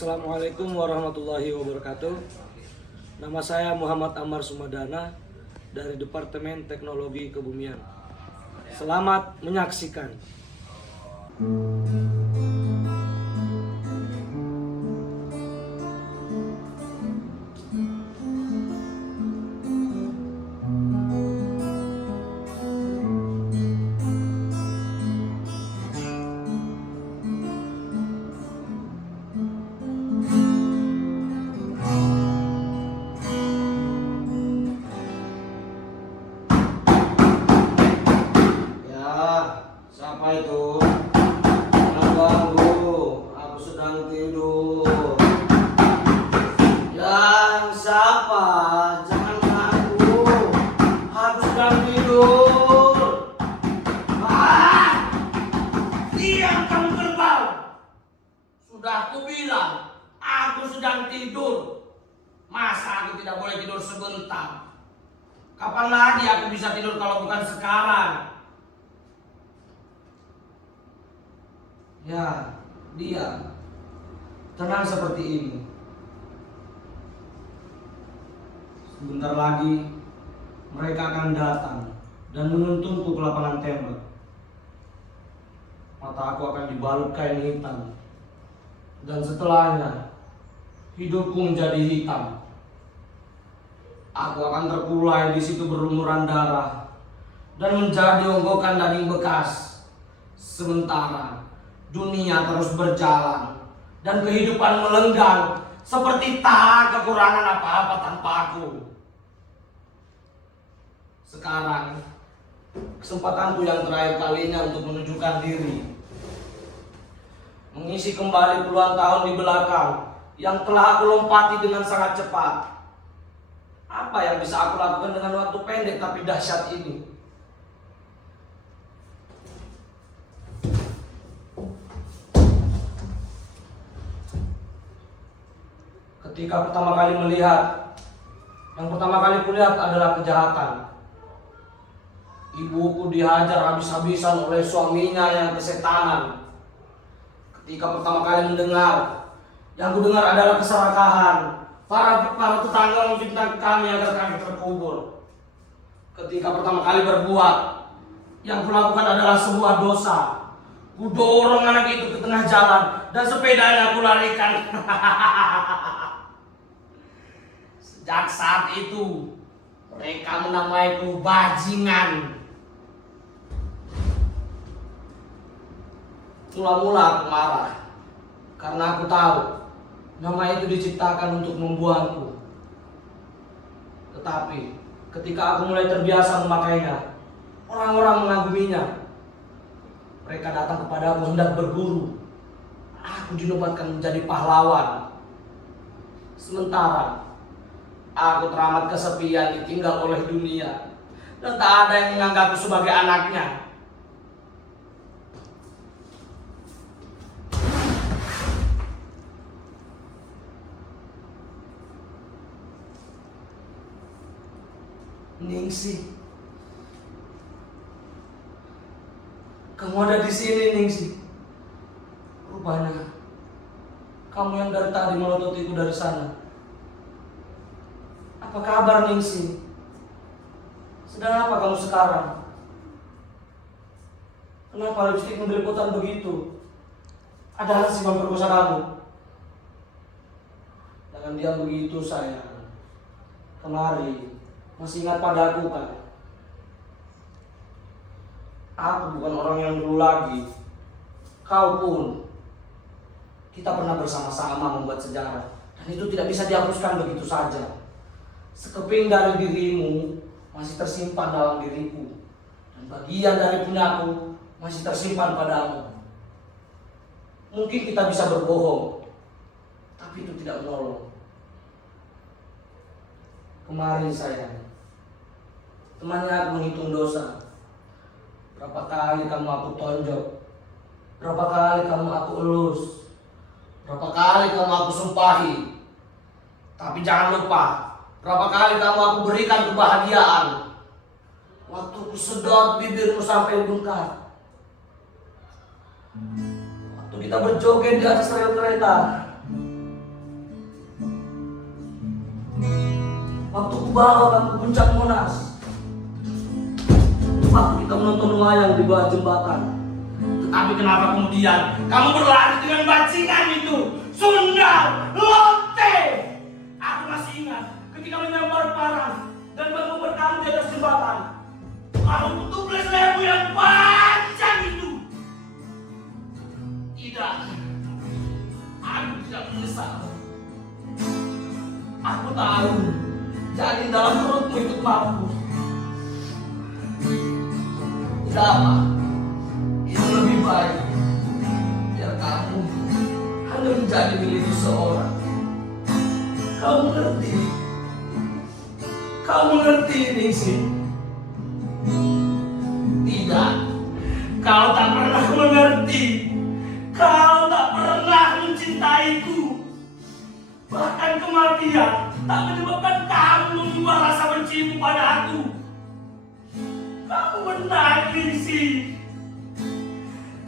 Assalamualaikum warahmatullahi wabarakatuh. Nama saya Muhammad Amar Sumadana dari Departemen Teknologi Kebumian. Selamat menyaksikan. Siapa itu? Jangan ganggu, aku sedang tidur. Yang siapa? Jangan ganggu, aku sedang tidur. Diam kamu kerbau. Sudah aku bilang, aku sedang tidur. Masa aku tidak boleh tidur sebentar? Kapan lagi aku bisa tidur kalau bukan sekarang? Ya, dia tenang seperti ini. Sebentar lagi mereka akan datang dan menuntunku ke lapangan tembak. Mata aku akan dibalut kain hitam, dan setelahnya hidupku menjadi hitam. Aku akan terkulai di situ berlumuran darah dan menjadi onggokan daging bekas. Sementara dunia terus berjalan dan kehidupan melenggang seperti tak kekurangan apa-apa tanpa aku. Sekarang kesempatanku yang terakhir kalinya untuk menunjukkan diri, mengisi kembali puluhan tahun di belakang yang telah aku lompati dengan sangat cepat. Apa yang bisa aku lakukan dengan waktu pendek tapi dahsyat ini? Ketika pertama kali melihat, yang pertama kali kulihat adalah kejahatan. Ibuku dihajar habis-habisan oleh suaminya yang kesetanan. Ketika pertama kali mendengar, yang kudengar adalah keserakahan. Para tetangga memfitnah kami agar kami terkubur. Ketika pertama kali berbuat, yang kulakukan adalah sebuah dosa. Kudorong anak itu ke tengah jalan dan sepedanya aku larikan. Sejak saat itu mereka menamaiku bajingan. Mula-mula aku marah karena aku tahu nama itu diciptakan untuk membuangku. Tetapi ketika aku mulai terbiasa memakainya, orang-orang mengaguminya. Mereka datang kepadaku hendak berburu. Aku dinobatkan menjadi pahlawan. Sementara aku teramat kesepian, ditinggal oleh dunia, dan tak ada yang menganggapku sebagai anaknya. Ningsih, kamu ada di sini, Ningsih. Rupanya kamu yang dari tadi melototiku dari sana. Apa kabar, Ningsih? Sedang apa kamu sekarang? Kenapa lipstikmu berliputan begitu? Ada hasil memperkosa kamu? Jangan diam begitu, sayang. Kemari, masih ingat padaku kan? Aku bukan orang yang dulu lagi. Kau pun. Kita pernah bersama-sama membuat sejarah, dan itu tidak bisa dihapuskan begitu saja. Sekeping dari dirimu masih tersimpan dalam diriku, dan bagian dari punyaku masih tersimpan padamu. Mungkin kita bisa berbohong, tapi itu tidak menolong. Kemarin sayang, temannya aku menghitung dosa. Berapa kali kamu aku tonjok, berapa kali kamu aku elus, berapa kali kamu aku sumpahi. Tapi jangan lupa, berapa kali kamu aku berikan kebahagiaan. Waktu ku sedot bibirmu sampai bengkak. Waktu kita berjoget di atas rel kereta. Waktu ku bawa kamu ke puncak Monas. Waktu kita menonton wayang di bawah jembatan. Tetapi kenapa kemudian kamu berlari dengan bajingan itu? Sundal, Lotte! Aku masih ingat ketika menyambar parang dan kamu berkamu di atas jembatan. Kamu tutup lehermu yang panjang itu. Tidak. Aku tidak menyesal. Aku tahu jadi dalam perutmu ikut mampu. Tidak apa. Itu lebih baik. Biar kamu hanya menjadi milik seseorang. Kamu mengerti? Kamu mengerti, Ningsih? Tidak. Kau tak pernah mengerti. Kau tak pernah mencintaiku. Bahkan kematian tak menyebabkan kamu mengubah rasa bencimu pada aku. Kamu menang, Ningsih.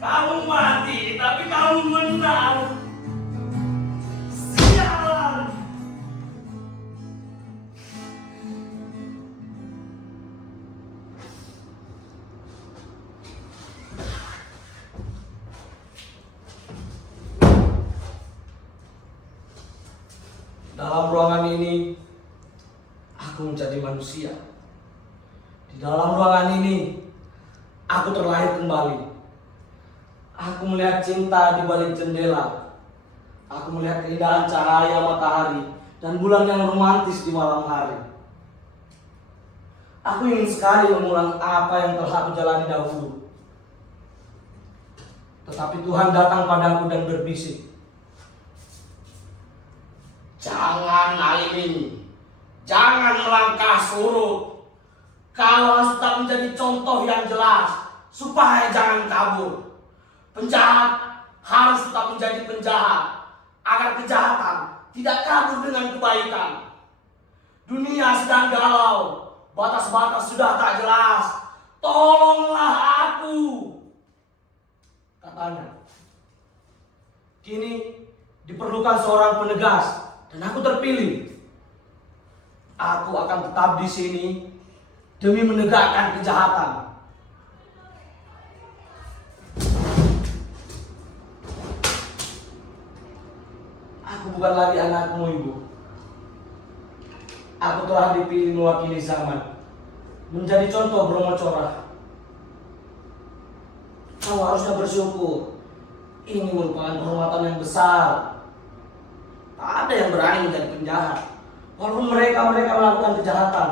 Kamu mati, tapi kamu menang. Sialan. Dalam ruangan ini, aku menjadi manusia. Di dalam ruangan ini, aku terlahir kembali. Aku melihat cinta di balik jendela. Aku melihat keindahan cahaya matahari dan bulan yang romantis di malam hari. Aku ingin sekali mengulang apa yang telah aku jalani dahulu. Tetapi Tuhan datang padaku dan berbisik. Jangan Alimin, jangan melangkah surut. Kau harus tetap menjadi contoh yang jelas supaya jangan kabur. Penjahat harus tetap menjadi penjahat agar kejahatan tidak kabur dengan kebaikan. Dunia sedang galau, batas-batas sudah tak jelas. Tolonglah aku, katanya. Kini diperlukan seorang penegas. Dan aku terpilih. Aku akan tetap di sini demi menegakkan kejahatan. Aku bukan lagi anakmu, Ibu. Aku telah dipilih mewakili zaman, menjadi contoh Bromo Corah. Kau harusnya bersyukur. Ini merupakan kehormatan yang besar. Tak ada yang berani menjadi penjahat, walaupun mereka melakukan kejahatan.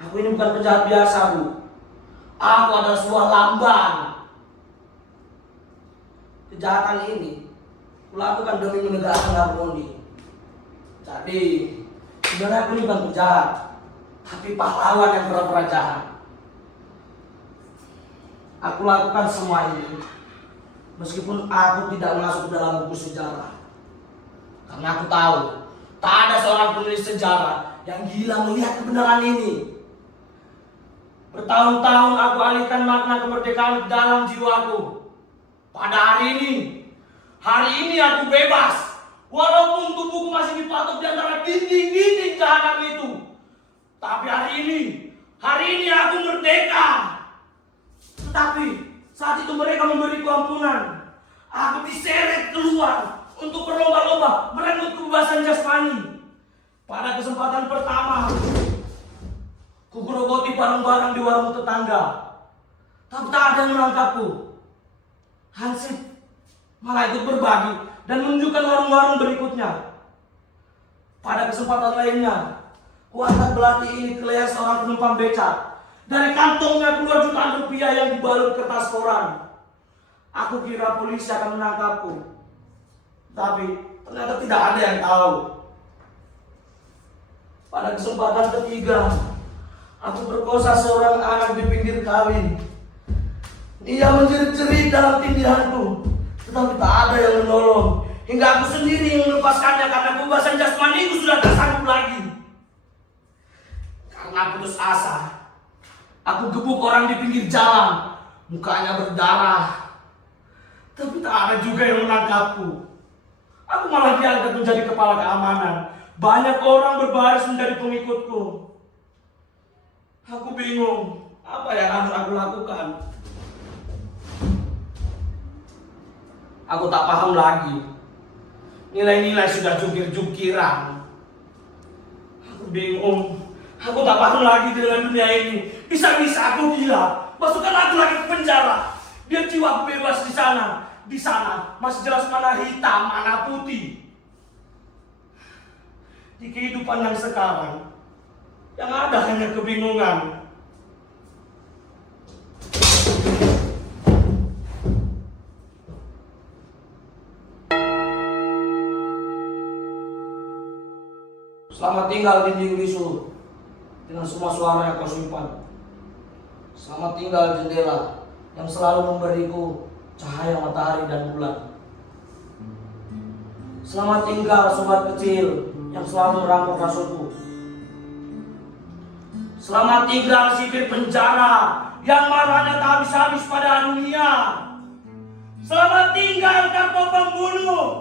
Aku ini bukan penjahat biasa, Bu. Aku adalah sebuah lambang. Kejahatan ini kulakukan demi menegakkan harmoni. Jadi sebenarnya aku ini bukan penjahat, tapi pahlawan yang pura-pura jahat. Aku lakukan semua ini meskipun aku tidak masuk dalam buku sejarah. Karena aku tahu, tak ada seorang penulis sejarah yang gila melihat kebenaran ini. Bertahun-tahun aku alihkan makna kemerdekaan dalam jiwaku. Pada hari ini aku bebas. Walaupun tubuhku masih dipatok di antara dinding-dinding jahanam itu. Tapi hari ini aku merdeka. Tetapi saat itu mereka memberiku ampunan. Aku diseret keluar untuk berlomba-lomba merenggut kebebasan jasmani. Pada kesempatan pertama, ku gerogoti barang-barang di warung tetangga. Tapi tak ada yang menangkapku. Hansip malah ikut berbagi dan menunjukkan warung-warung berikutnya. Pada kesempatan lainnya, ku angkat belati ini ke leher seorang penumpang becak. Dari kantongnya keluar jutaan rupiah yang dibalut kertas koran. Aku kira polisi akan menangkapku. Tapi ternyata tidak ada yang tahu. Pada kesempatan ketiga, aku perkosa seorang anak di pinggir kali. Dia menjerit-jerit dalam tindihanku, tetapi tak ada yang menolong. Hingga aku sendiri yang melepaskannya karena kebebasan jasmaniku sudah tak sanggup lagi. Karena putus asa, aku gebuk orang di pinggir jalan, mukanya berdarah. Tapi tak ada juga yang menangkapku. Aku malah diangkat menjadi kepala keamanan. Banyak orang berbaris menjadi pengikutku. Aku bingung, apa yang harus aku lakukan? Aku tak paham lagi. Nilai-nilai sudah jungkir-jungkiran. Aku bingung. Aku tak paham lagi dengan dunia ini. Bisa-bisa aku gila. Masukkan aku lagi ke penjara. Biar jiwaku bebas di sana. Di sana masih jelas mana hitam, mana putih. Di kehidupan yang sekarang, yang ada hanya kebingungan. Selamat tinggal dinding bisu dengan semua suara yang kau simpan. Selamat tinggal jendela yang selalu memberiku cahaya matahari dan bulan. Selamat tinggal sobat kecil yang selalu merampok maksudku. Selamat tinggal sipir penjara yang marahnya tak habis-habis pada dunia. Selamat tinggal kapal pembunuh